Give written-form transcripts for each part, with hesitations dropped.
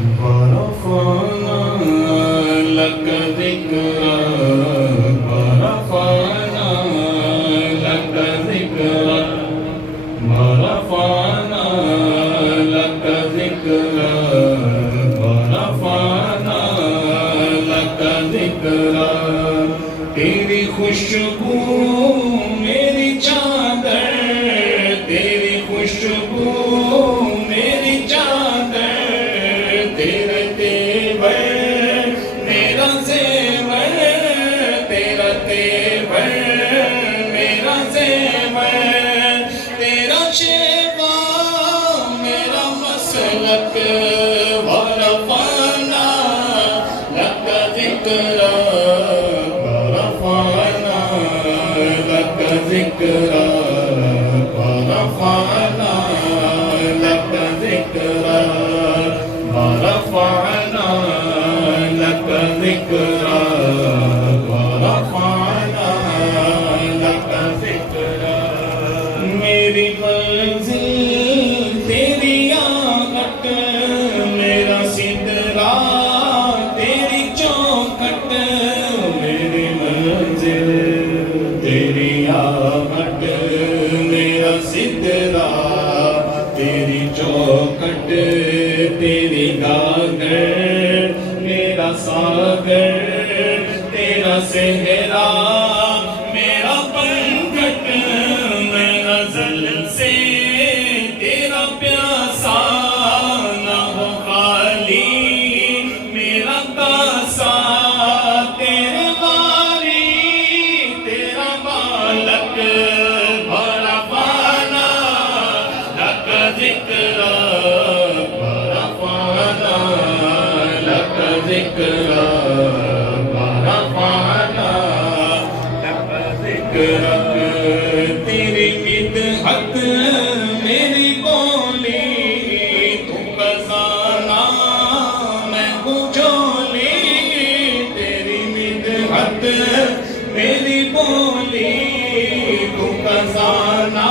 ورفعنا لك ذكرك ورفعنا لك ذكرك ورفعنا لك ذكرك ورفعنا لك ذكرك तेरी खुशबू मेरी चादर तेरी खुशबू मेरी चादर तेरे तेवर मेरा ज़ेवर तेरा तेवर मेरा ज़ेवर तेरा शेवा मेरा मसलक वरफ़अना लक ज़िक्रक वरफ़अना लक ज़िक्रक वरफ़अना लक ज़िक्रक वरफ़अना लक ज़िक्रक वरफ़अना लक ज़िक्रक मेरी मंज़िल तेरी आँगट मेरा सिदरा तेरी चौखट मेरी मंज़िल तेरी आँगट मेरा सिदरा तेरी चौखट तेरी गागर मेरा सागर तेरा सेहरा मेरा पंखट मैं गज़ल से तेरा प्यासा ना हो खाली मेरा कासा तेरे बारी तेरा बालक भरा पाना लक ज़िक्रक भरा पाना लक ज़िक्रक भरा पाना लक ज़िक्रक तेरी मिदहत मेरी बोली तू खजाना मैं झोली तेरी मिदहत मेरी बोली तू खजाना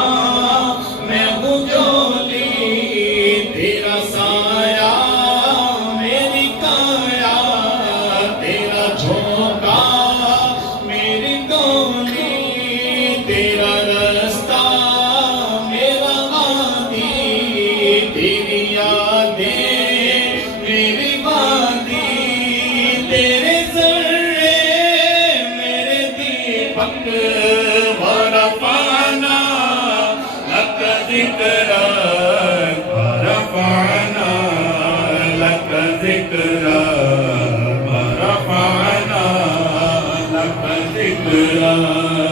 मैं झोली तेरा साया मेरी काया तेरा झोंका मेरी डोली तेरा रास्ता मेरा आदि तेरी यादें मेरी वादी तेरे ज़र्रे मेरे दीपक वरफ़अना लक ज़िक्रक वरफ़अना लक ज़िक्रक वरफ़अना लक ज़िक्रक